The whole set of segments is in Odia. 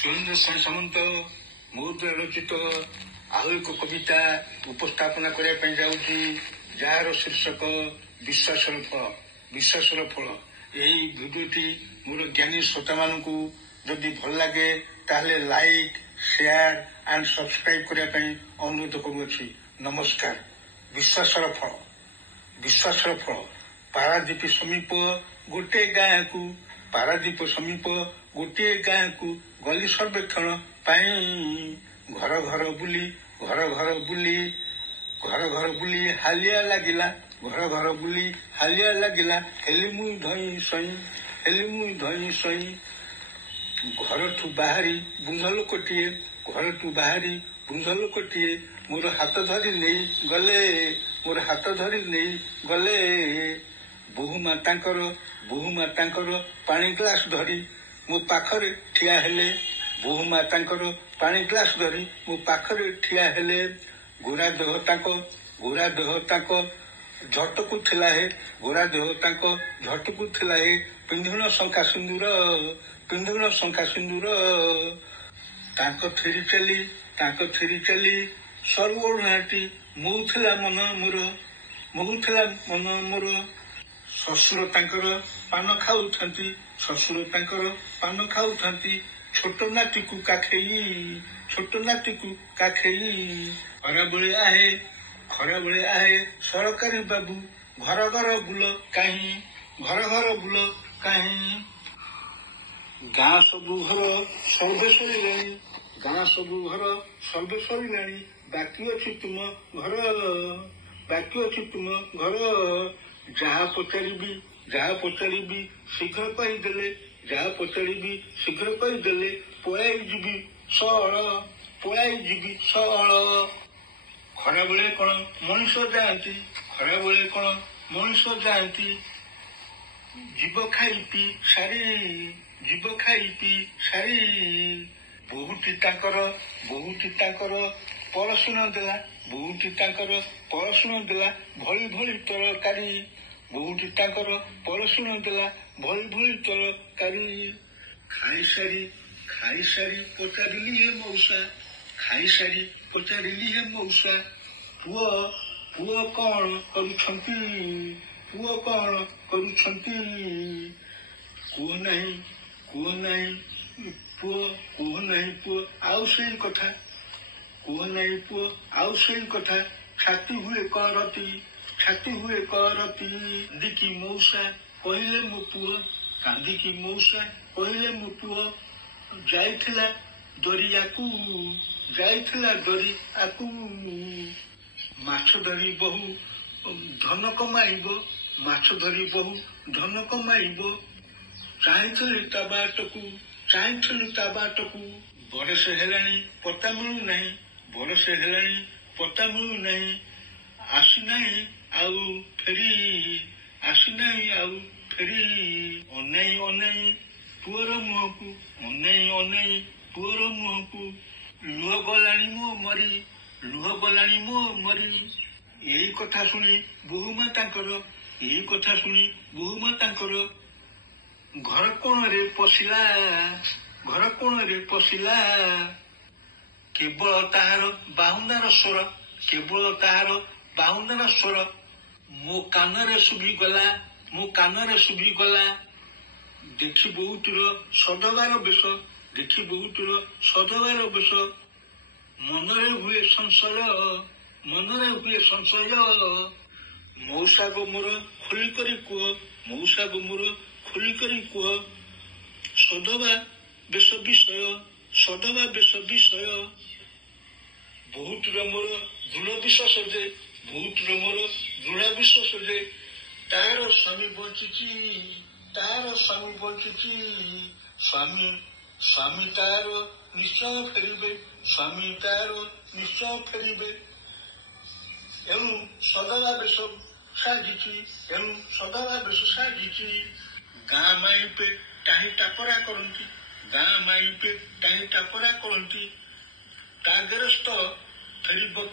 ସୁରେନ୍ଦ୍ର ସାମନ୍ତ ମହୋଦୟ ରଚିତ ଆଉ ଏକ କବିତା ଉପସ୍ଥାପନା କରିବା ପାଇଁ ଯାଉଛି, ଯାହାର ଶୀର୍ଷକ ବିଶ୍ୱାସର ଫଳ। ବିଶ୍ୱାସର ଫଳ। ଏହି ଭିଡିଓଟି ମୋର ଜ୍ଞାନୀ ଶ୍ରୋତାମାନଙ୍କୁ ଯଦି ଭଲ ଲାଗେ ତାହେଲେ ଲାଇକ୍, ସେୟାର ଆଣ୍ଡ ସବସ୍କ୍ରାଇବ କରିବା ପାଇଁ ଅନୁରୋଧ କରୁଅଛି। ନମସ୍କାର। ବିଶ୍ୱାସର ଫଳ। ବିଶ୍ୱାସର ଫଳ। ପାରାଦୀପ ସମୀପ ଗୋଟିଏ ଗାଁକୁ, ପାରାଦୀପ ସମୀପ ଗୋଟିଏ ଗାଁକୁ ଗଲି ସର୍ବେକ୍ଷଣ ପାଇଁ। ଘର ଘର ବୁଲି ହାଲିଆ ଲାଗିଲା, ଘର ଘର ବୁଲି ହାଲିଆ ଲାଗିଲା। ହେଲି ମୁଇଁ ଧଇଁ ସଇଁ ଘରଠୁ ବାହାରି ବୃଦ୍ଧ ଲୋକଟିଏ ମୋର ହାତ ଧରି ନେଇ ଗଲେ। ବୋହୂମା ତାଙ୍କର ପାଣି ଗ୍ଲାସ ଧରି ମୋ ପାଖରେ ଠିଆ ହେଲେ। ବୋହୂମା ତାଙ୍କର ପାଣି ଗ୍ଲାସ ଧରି ମୋ ପାଖରେ ଠିଆ ହେଲେ। ଗୋରା ଦେହ ତାଙ୍କ ଝଟକୁ ଥିଲା ହେ, ପିନ୍ଧୁଣ ଶଙ୍ଖା ସିନ୍ଦୁର। ତାଙ୍କ ଫେରି ଚାଲି ସରୁ ଓଢ଼ଣାଟି ମୋହୁଥିଲା ମନ ମୋର। ଶ୍ୱଶୁର ତାଙ୍କର ପାନ ଖାଉଥାନ୍ତି, ଛୋଟ ନାତିକୁ କାଖେଇ। ଖରାବେଳେ ଆହେ ସରକାରୀ ବାବୁ, ଘର ଘର ବୁଲ କାହିଁ। ଗାଁ ସବୁ ଘର ସର୍ବେ ସରିଲାଣି, ବାକି ଅଛି ତୁମ ଘର। ଯାହା ପଚାରିବି ଶୀଘ୍ର କହିଦେଲେ, ପଳାଇ ଯିବି ସଅଳ। ଖରାବେଳେ କଣ ମଣିଷ ଯାଆନ୍ତି, ଯିବ ଖାଇ ପିଇ ସାରି। ବୋହୂଟି ତାଙ୍କର ପରଶୁଣ ଦେଲା, ଭଳି ତରକାରୀ। ଖାଇସାରି ପଚାରିଲି ହେ ମଉସା, ପୁଅ କଣ କରୁଛନ୍ତି? କୁହ ନାହିଁ ପୁଅ, ଆଉ ସେଇ କଥା। ଛାତି ହୁଏ କରତି। କାନ୍ଦିକି ମଉସା କହିଲେ ମୋ ପୁଅ, ଯାଇଥିଲା ଦରିଆକୁ। ମାଛ ଧରି ବହୁ ଧନ କମାଇବ। ଚାହିଁଥିଲି ତା ବାଟକୁ। ବରଷ ହେଲାଣି ପତା ମିଳୁନାହିଁ। ଆସିନାହିଁ ଆଉ ଫେରି। ଅନେଇ ପୁଅର ମୁହଁକୁ। ଲୁହ ଗଲାଣି ମୋ ମରି। ଏହି କଥା ଶୁଣି ବୋହୂମା ତାଙ୍କର ଘର କୋଣରେ ପଶିଲା। କେବଳ ତାହାର ବାହୁନାର ସ୍ୱର ମୋ କାନରେ ଶୁଭିଗଲା। ଦେଖି ବୋହୂଟିର ସଧବାର ବେଶ। ମନରେ ହୁଏ ସଂଶୟ। ମଉସା ଗୋ ମୋର ଖୋଲି କରି କୁହ। ସଧବା ବେଶ ବିଷୟ। ବହୁତର ମୋର ଦୃଢ ବିଶ୍ୱାସ ଯେ ତାର ସ୍ୱାମୀ ବଞ୍ଚିଛି। ସ୍ୱାମୀ ତାର ନିଶ୍ଚୟ ଫେରିବେ। ଏଣୁ ସଧବା ବେଶ ସାଜିଛି। ଗାଁ ମାଇପେ କାହିଁ ଟାପରା କରନ୍ତି। ତା ଗେରସ୍ତ ଫେରିବ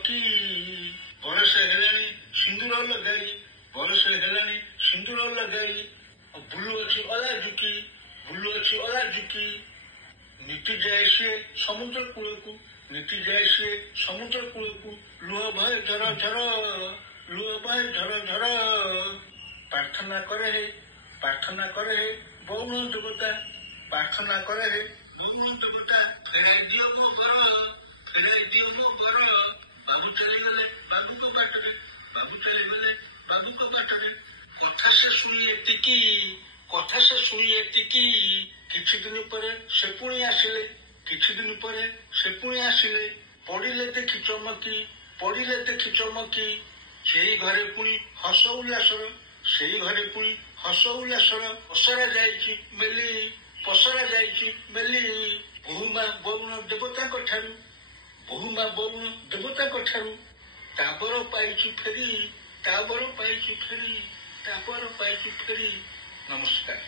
କି? ବରଷ ହେଲାଣି ସିନ୍ଦୁର ଲଗାଇ ବୁଲୁଅଛି ବୁଲୁଅଛି ଅଲାଜିକି ନୀତି ଯାଏ ସିଏ ସମୁଦ୍ର କୂଳକୁ ନୀତି ଯାଏ ସିଏ ସମୁଦ୍ର କୂଳକୁ ଲୁହ ଭୟ ଝର ଝର ଲୁହ ଭୟ ଝର ଝର ପ୍ରାର୍ଥନା କରେ ହେ ବରୁଣ ଦେବତା ପ୍ରାର୍ଥନା କରେ ହେ ବରୁଣ ଦେବତା ଫେରାଇ ଦିଅ ମୋ ବର ବାବୁ ଚାଲିଗଲେ ବାବୁଙ୍କ ବାଟରେ କଥା ସେ ଶୁଣି ଏତିକି କିଛି ଦିନ ପରେ ସେ ପୁଣି ଆସିଲେ ପଡ଼ିଲେ ଦେଖି ଚମକି ସେଇ ଘରେ ପୁଣି ହସ ଉଲ୍ଲାସର ପସରା ଯାଇଛି ମେଲି ବୋହୁମା ବରୁଣ ଦେବତାଙ୍କ ଠାରୁ ତାବର ପାଇଛି ଫେରି ନମସ୍କାର।